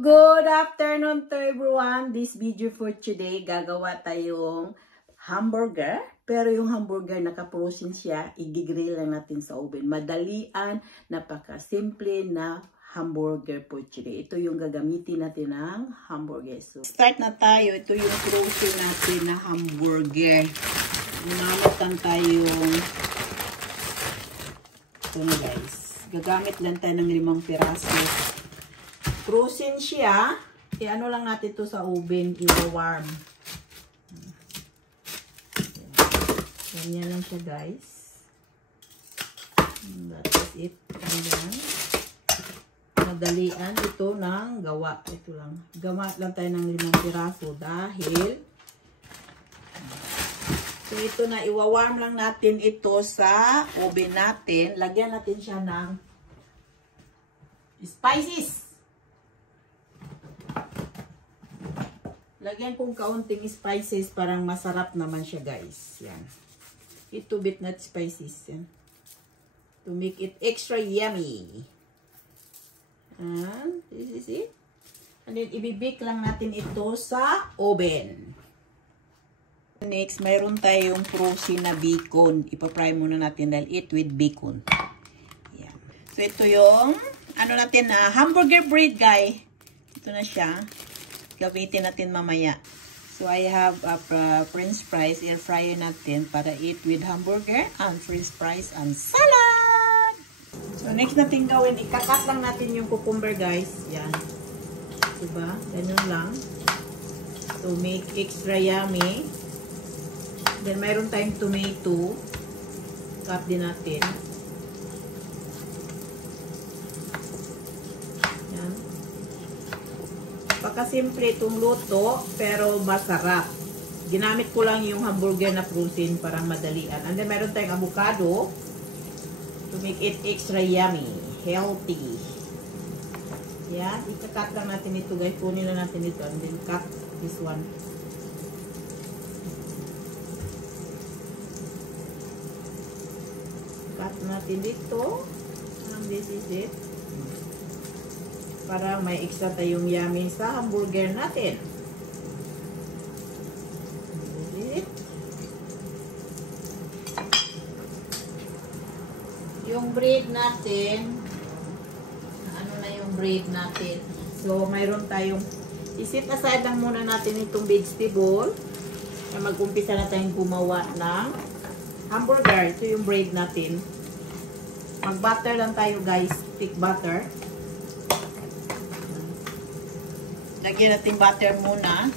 Good afternoon to everyone. This video for today, gagawa tayong hamburger. Pero yung hamburger naka-frozen siya, i-grill lang natin sa oven. Madalian, napaka-simple na hamburger for today. Ito yung gagamitin natin ng hamburger. So, start na tayo. Ito yung frozen natin na hamburger. Mamatan tayong ito na guys. Gagamit lang tayo ng 5 piraso. Frozen siya. I-ano lang natin ito sa oven. I-warm. Ganyan lang siya guys. That is it. Ganyan. Madalian ito ng gawa. Ito lang. Gawa lang tayo ng 5 piraso dahil so ito na. I-warm lang natin ito sa oven natin. Lagyan natin siya ng spices. Lagyan kong kaunting spices, parang masarap naman siya guys. Yan. Ito bit nut spices. Yan. To make it extra yummy. And this is it. And then ibibake lang natin ito sa oven. Next, mayroon tayong frozen na bacon. Ipa-fry muna natin dahil it with bacon. Yan. So ito yung ano natin na hamburger bread guys. Ito na siya. Gamitin natin mamaya. So, I have a french fries. Air fryer natin para eat with hamburger and french fries and salad. So, next natin gawin, ikakat lang natin yung cucumber, guys. Yan. Diba? Ganun lang. To make extra yummy. Then, mayroon tayong tomato. Cut din natin. Pagkasimple itong luto, pero masarap. Ginamit ko lang yung hamburger na frozen para madalian. And then, meron tayong avocado to make it extra yummy, healthy. Yan, ika-cut lang natin ito guys. Kunin lang natin ito and then cut this one. Cut natin dito. And this is it. Para may extra tayong yummy sa hamburger natin. Yung bread natin, ano na yung bread natin? So, mayroon tayong, isit aside lang muna natin itong vegetable na mag-umpisa na tayong gumawa ng hamburger. Ito yung bread natin. Mag-butter lang tayo guys, thick butter. Lagyan natin butter muna. That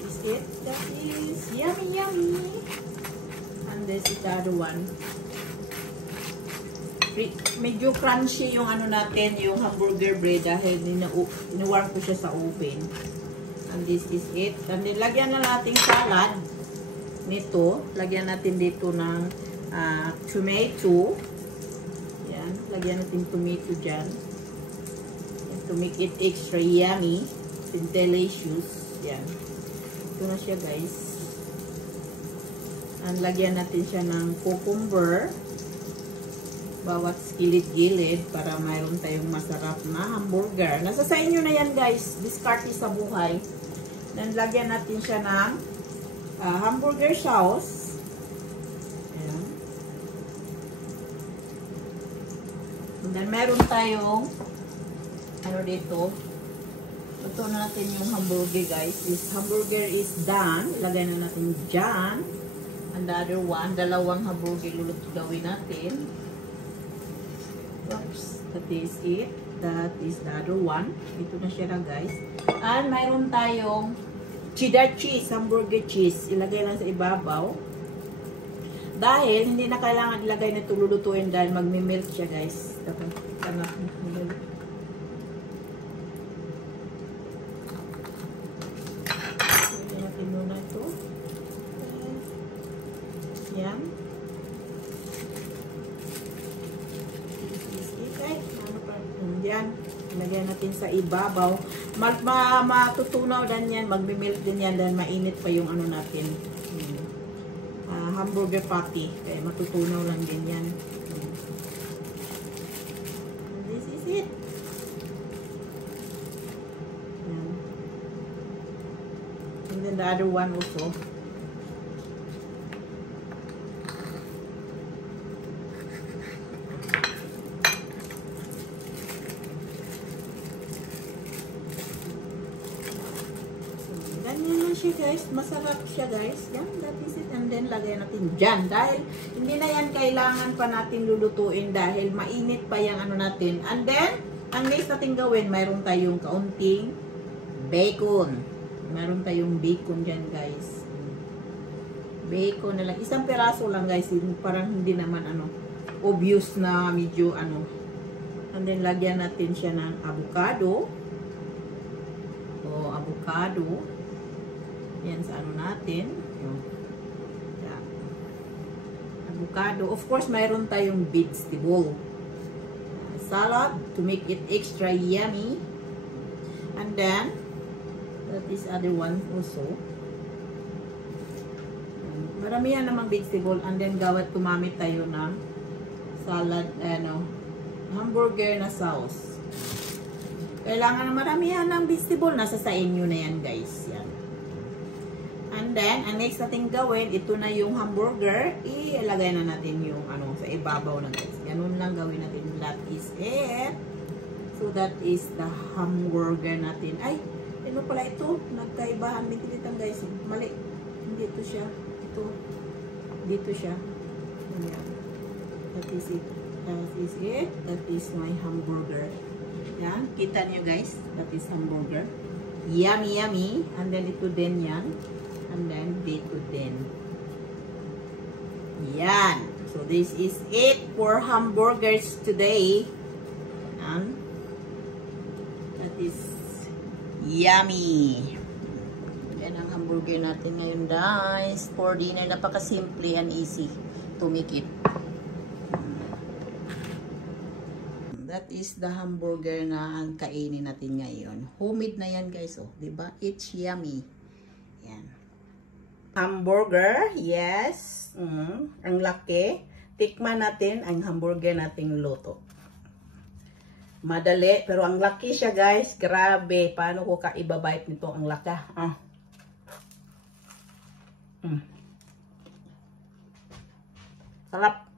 is it. That is yummy, yummy. And this is the other one. Medyo crunchy yung ano natin, yung hamburger bread dahil iniwarm ko siya sa oven. And this is it. And then lagyan na natin salad. Nito, lagyan natin dito ng tomato. Yan, lagyan natin tomato dyan. Yan, to make it extra yummy and delicious. Yan. Ito na siya guys. And lagyan natin siya ng cucumber. Bawat gilid-gilid para mayroon tayong masarap na hamburger. Nasa sa inyo na yan guys. Diskarte sa buhay. Then lagyan natin siya ng hamburger sauce. Ayan. And then, meron tayong ano dito. Ito natin yung hamburger guys. This hamburger is done. Lagay na natin dyan. And the other one, dalawang hamburger gawin natin. Oops. That is it. That is the other one. Ito na siya na guys. And mayroon tayong cheddar cheese, hamburger cheese. Ilagay lang sa ibabaw. Dahil, hindi na kailangan ilagay na tululutuin dahil magme-melt siya, guys. Ilagay natin muna ito. Yan. Yan. Ilagay natin sa ibabaw. Matutunaw din yan, magme-melt din yan, dahil mainit pa yung ano natin. hamburger patty. Kaya matutunaw lang din yan. And this is it. Yan. And then the other one also. Ganyan lang siya guys. Masarap siya guys. Yan, that is it. And then lagay natin dyan. Dahil hindi na yan kailangan pa natin lulutuin dahil mainit pa yung ano natin. And then, ang next natin gawin, mayroon tayong kaunting bacon. Mayroon tayong bacon dyan guys. Bacon na lang. Isang peraso lang guys. Parang hindi naman ano, obvious na medyo ano. And then lagyan natin siya ng avocado. O avocado. Yan sa ano natin. Yan. Avocado. Of course, mayroon tayong vegetable. Salad to make it extra yummy. And then, that is other one also. Maramihan namang vegetable. And then, tumamit tayo ng salad, hamburger na sauce. Kailangan na maramihan ng vegetable. Nasa sa inyo na yan, guys. Yan. And then, ang next natin gawin, ito na yung hamburger. Ilagay na natin yung ano, sa ibabaw na guys. Ganun lang gawin natin. That is it. So, that is the hamburger natin. Ay, ano pala ito? Nagkaibahan. Mintilitang guys. Mali. Hindi ito siya. Ito. Dito siya. Ayan. That is it. That is it. That is my hamburger. Yan. Kita niyo guys. That is hamburger. Yummy, yummy. And then ito din yan. And then dito din. Yan. So this is it for hamburgers today. And that is yummy. Yan ang hamburger natin ngayon guys. For dinner, napaka-simple and easy to make it. That is the hamburger na ang kainin natin ngayon. Homemade na yan guys. Oh, diba? It's yummy. Yan. Hamburger. Yes. Ang laki. Tikman natin ang hamburger nating luto. Madali. Pero ang laki siya guys. Grabe. Paano ko kaibabite nito ang laka? Sarap.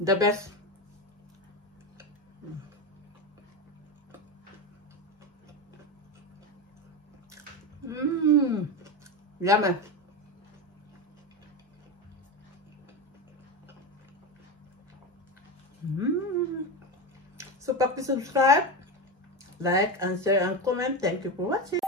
The best. Yummy. So, subscribe, like, and share, and comment. Thank you for watching.